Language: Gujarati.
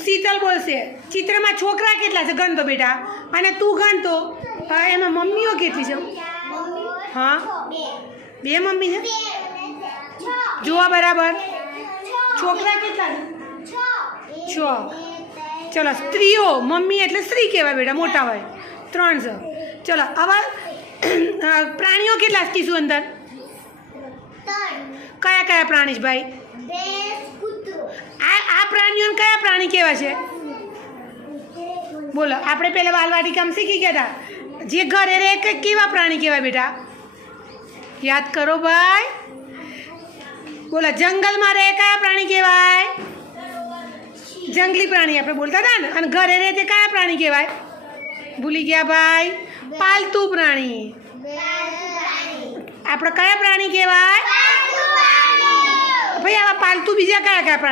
શીતલ બોલશે ચિત્રમાં છોકરા કેટલા છે ગણતો બેટા અને તું ગણતો એમાં મમ્મીઓ કેટલી છે હા બે મમ્મી છે જોવા બરાબર છોકરા કેટલા છે 6 ચલો સ્ત્રીઓ મમ્મી એટલે સ્ત્રી કહેવાય બેટા મોટા હોય 3 છે ચલો હવે પ્રાણીઓ કેટલા કીશું અંદર કયા કયા પ્રાણી છે ભાઈ આ પ્રાણીઓને કયા પ્રાણી કહેવાય છે બોલો આપણે પહેલાં બાલવાટિકામાં શીખી ગયા હતા જે ઘરે રહે કેવા પ્રાણી કહેવાય બેટા યાદ કરો ભાઈ બોલો જંગલમાં રહે કયા પ્રાણી કહેવાય જંગલી પ્રાણી આપણે બોલતા હતા ને અને ઘરે રહે તે કયા પ્રાણી કહેવાય ભૂલી ગયા ભાઈ પાલતુ પ્રાણી આપણે કયા પ્રાણી કહેવાય ભાઈ આવા પાલતુ બીજા કયા કયા પ્રાણી